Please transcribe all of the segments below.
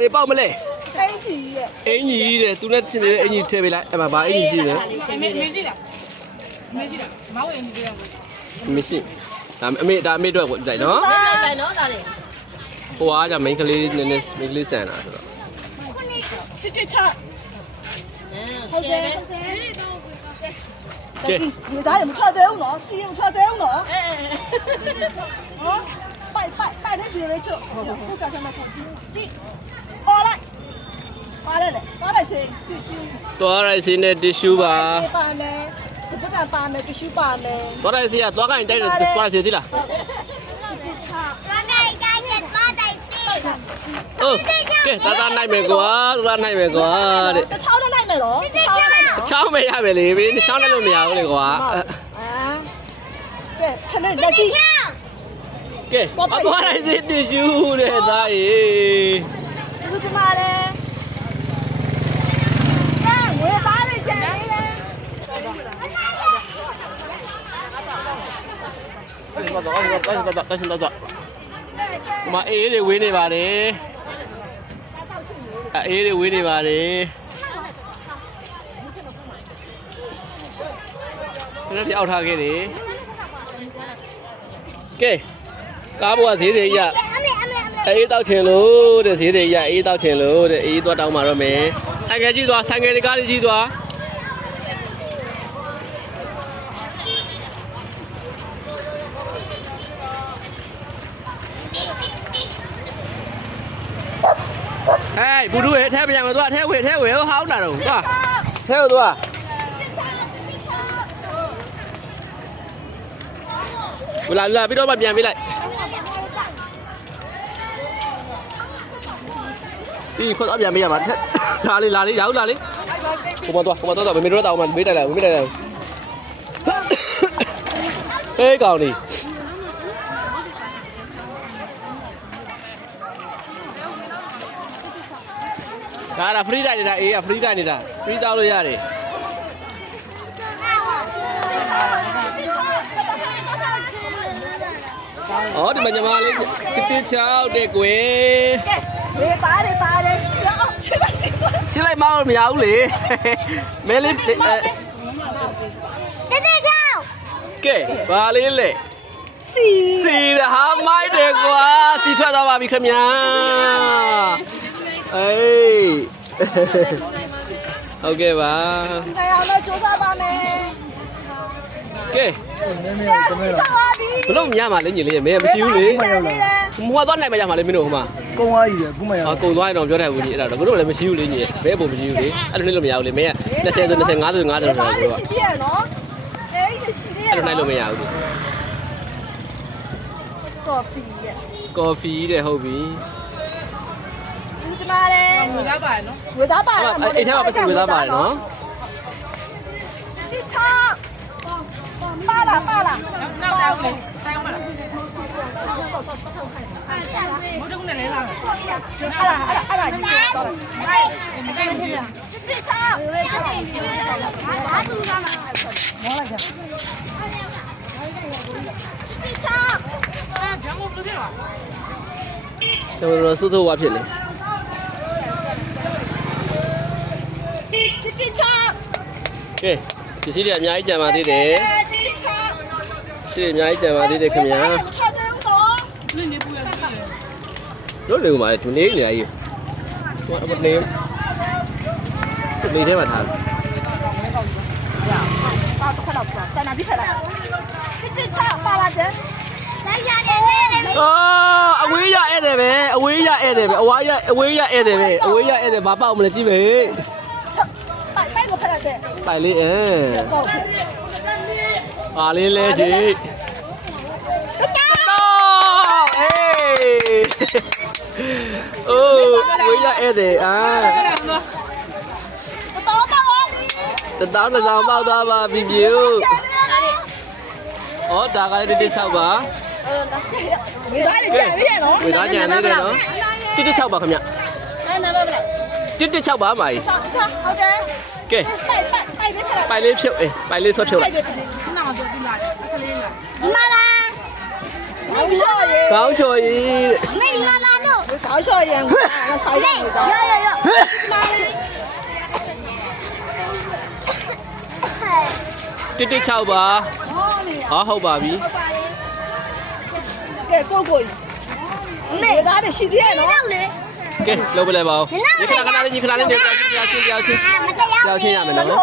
အေးပေါက်မလဲအင်ကြီးရဲ့အင်ကြီးတဲ့သူနဲ့တင်နေတဲ့အင်ကြီးထည့်ပေးလိုက်အဲ့မှာဗာအင်ကြီးကြီးတယ်အမေအမေကြီးလားအမေကြီးလားမဟုတ်အင်ကြီးကြီးလားမရှိဒါအမေဒါအမေအတွက်ကိုကြိုက်နော်အမေကြိုက်နော်ဒါလေဟိုအားကြမိန်းကလေးနည်းနည်းမိန်းကလေးဆန်တာဆိုတော့ခုနေချစ်ချစ်ချဟုတ်တယ်ကဲဒီသားရမထွက်သေးဘူးနော်စီရမထွက်သေးဘူးနော်အဲဟော 来他丢了球，我刚才没看进，进，过来，过来嘞，过来谁？丢球。သွားရိုက်စင်းနဲ့ tissue ပါပါမယ်။ဒီကပါမယ်တရှိပါမယ်သွားရိုက်စင်းကသွားကိုင်းတိုက်တယ်သွားရိုက်စင်းသီးလားဟုတ်ကဲသာသာနိုင်မယ်ကွာသာသာနိုင်မယ်ကွာတဲ့။တစ်ချောင်းနဲ့လိုက်မယ်နော်။တစ်ချောင်းနဲ့လိုက်။ချောင်းမရမယ်လေဘင်းချောင်းလည်းလို့မရဘူးလေကွာအာ။ကဲခဏလက်ကြည့် ကဲအသွားတိုင်းစစ်တ िश ူးတဲ့သားရေသူကျမလဲကဲငွေသားတွေချန်နေလဲတော်တော်တော်တော်တော်တော်တော်တော်မအေးတွေဝင်းနေပါတယ်အေးတွေဝင်းနေပါတယ်ကျွန်တော်ပြောက်ထားခဲ့တယ်ကဲ ကားဘွားဈေးတွေရအေးတောက်ချင်လို့တဲ့ဈေးတွေရအေးတောက်ချင်လို့တဲ့အေးသွားတောင်းมาတော့မယ်ဆိုင်ကယ်ကြီးသွားဆိုင်ကယ်ဒီကားကြီးသွားဟဲ့ဘူဒူရဲ့ထဲပြန်မသွားထဲဝေထဲဝေဟောင်းတာတော့သွားထဲကိုသွားဘလာလာပြီးတော့မှပြန်ပေးလိုက် ဒီခေါ်တော့ပြန်ပေးရမှာလာလေလာလေရောက်လာလေကိုမသွားကိုမသွားတော့မေမေတို့တောင်းမှမေးတိုက်လိုက်မေးတိုက်လိုက်ဟေးကောင်လေးဒါက free တိုက်နေတာအေးက free တိုက်နေတာ free တောက်လို့ရတယ်။ ။ဟောဒီမှာညီမလေးတစ်တစ်ချောက်တဲ့ကွယ်။ရေပါတယ်ပါတယ်။ချစ်လိုက်ချစ်လိုက်မအောင်မရဘူးလေ။မဲလေးတစ်တစ်ချောက်။ကဲဘာလေးလဲ။စီစီဟာမိုက်တယ်ကွာစီထွက်သွားပါပြီခင်ဗျာအေးဟုတ်ကဲ့ပါတရားအောင်လို့စူးစမ်းပါမယ် ကဲဘလို့ညမှာလဲညီလေးမင်းမရှိဘူးလေမူကသွားနိုင်မရမှာလေမင်းတို့ဟိုမှာကုံသွားကြီးပဲခုမှရဟာကုံသွားရင်တော့ပြောတယ်ဘူးကြီးအဲ့ဒါတော့တို့လည်းမရှိဘူးလေညီဘဲပုံမရှိဘူးလေအဲ့လိုနေလို့မရဘူးလေမင်းက20ဆို25ဆို50ဆိုတော့ပြောတာရှိသေးရနော်အဲ့ဒီရှိသေးရအဲ့လိုနိုင်လို့မရဘူးလေကော်ဖီရဲ့ကော်ဖီတဲ့ဟုတ်ပြီဒီကျမလည်းငွေသားပါတယ်နော်ငွေသားပါတယ်အဲ့ထဲမှာပတ်စံငွေသားပါတယ်နော်ဒီချော ပါလာပါလာနောက်နောက်တော့လေဆိုင်အောင်မလားဘုဒ္ဓကုနဲ့လဲလာတယ်အဲ့ဒါအဲ့ဒါအဲ့ဒါကြီးတော့တယ်ဟိုင်းအကျဉ်းကြီးလားဒီချောင်းဘာတူကမှာမောလိုက်ကြဒီချောင်းအဲဂျမ်မို့ဘယ်လိုဖြစ်လဲကျွန်တော်တို့စိုးစိုးဝါဖြစ်လေဒီဒီချောင်းကဲပစ္စည်းတွေအများကြီးကြံပါသေးတယ်ဒီချောင်း ပစ္စည်းတွေအများကြီးကြံပါသေးတယ်ခင်ဗျာထားတယ်တော့နင်းနေပူရစီတယ်တို့လေမှာဒီနေနေရကြီးဟိုအမနေနေထဲမှာထားတယ်ပါတော့ခဏပါတနာပြီးခလာဒီဒီချောင်းပါလာတယ်လိုက်ရတယ်နဲ့အာအဝေးရဧည့်တယ်ပဲအဝေးရဧည့်တယ်ပဲအဝါရအဝေးရဧည့်တယ်ပဲအဝေးရဧည့်တယ်ဘာပေါ့မလဲကြည့်ပဲပိုက်ပိုက်ကိုဖက်ရတယ်ပိုင်လေးအဲ ပေါ့ပါလေးလဲကြည့်တော့အေးအိုးအဝေးရဧည့်တယ်အာတော့ပါပါဒီတတောင်းတစ်ဆောင်ပေါက်သွားပါပြီပြူကျန်တယ်ဩဒါကလည်းတစ်တစ်6ပါဝေသားကြတယ်ရနော်ဝေသားကြံသေးတယ်နော်တစ်တစ်6ပါခင်ဗျနာနာပါမလားတစ်တစ်6ပါမာကြီးချောင်းချောင်းဟုတ်တယ်ကဲပိုက်ပိုက်ပိုက်ပြီးခလာပိုင်လေးဖြုတ်အေးပိုင်လေးဆွတ်ဖြုတ်လိုက် အောင်ပြောပြလာတယ်အကလေးလာ妈妈，搞笑耶！ကောင်းချော်ကြီးတဲ့妹妈妈弄，搞笑耶！我啥妹，有有有，တစ်တစ်ချောက်ပါဟာဟုတ်ပါပြီ给过过瘾。妹，他的细节你喏，弄嘞，ကဲလောက်ပလဲပါဦးညခဏခဏလေးညခဏလေးနေပြချင်းပြချင်းပြချင်းပြချင်းရမယ်နော်哦，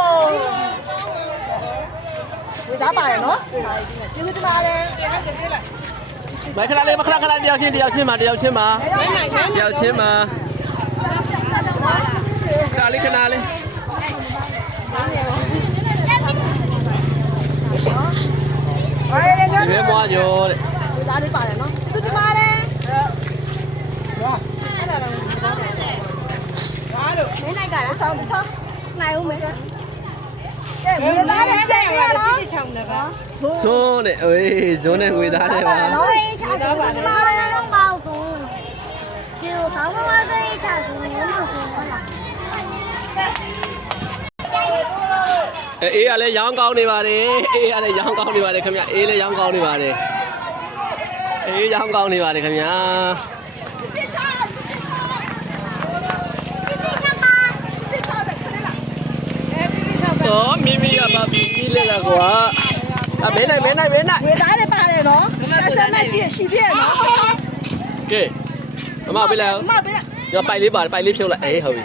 ဝေသားပါတယ်နော်ကျေးဇူးတင်ပါတယ်မခဏလေးမခဏခဏတယောက်ချင်းတယောက်ချင်းပါတယောက်ချင်းပါတယောက်ချင်းပါခဏလေးခဏလေးဒီဘွားကျော်တဲ့ဝေသားလေးပါတယ်နော်သူတင်ပါတယ်အဲ့ဒါတော့ဘာလို့မင်းလိုက်ကြတာချောင်းချောင်းနိုင်ဦးမယ် 唱不唱？哪有没？哎，为啥的这样了？ ဇွန်းတဲ့အေးဇွန်းနဲ့ငွေသားတဲ့ပါ 我也查出妈那种包公，就上过我这里查出我没说了。 အေးအေးကလည်းရောင်းကောင်းနေပါတယ်အေးကလည်းရောင်းကောင်းနေပါတယ်ခင်ဗျအေးလည်းရောင်းကောင်းနေပါတယ်အေးရောင်းကောင်းနေပါတယ်ခင်ဗျာ ဟိုကအမင်းနိုင်မင်းနိုင်မင်းနိုင်ဝေသားတွေပါတယ်နော်အဆက်မကြီးရရှိသေးရနော်ကဲမမပေးလိုက်မမပေးလိုက်ကျွန်တော်ပိုက်လေးပါတယ်ပိုက်လေးဖြုတ်လိုက်အေးဟုတ်ပြီ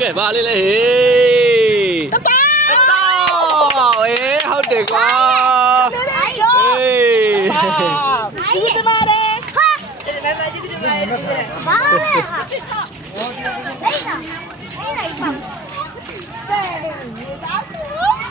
ကဲပါလေးလေဟေးတပါအတော်အေးဟုတ်တယ်ကွာဟေးဒီတပါလေဟာဒီမမကြီးဒီမမကြီးဘာလဲဟာဟေးလိုက်ပါ 对，你打死我。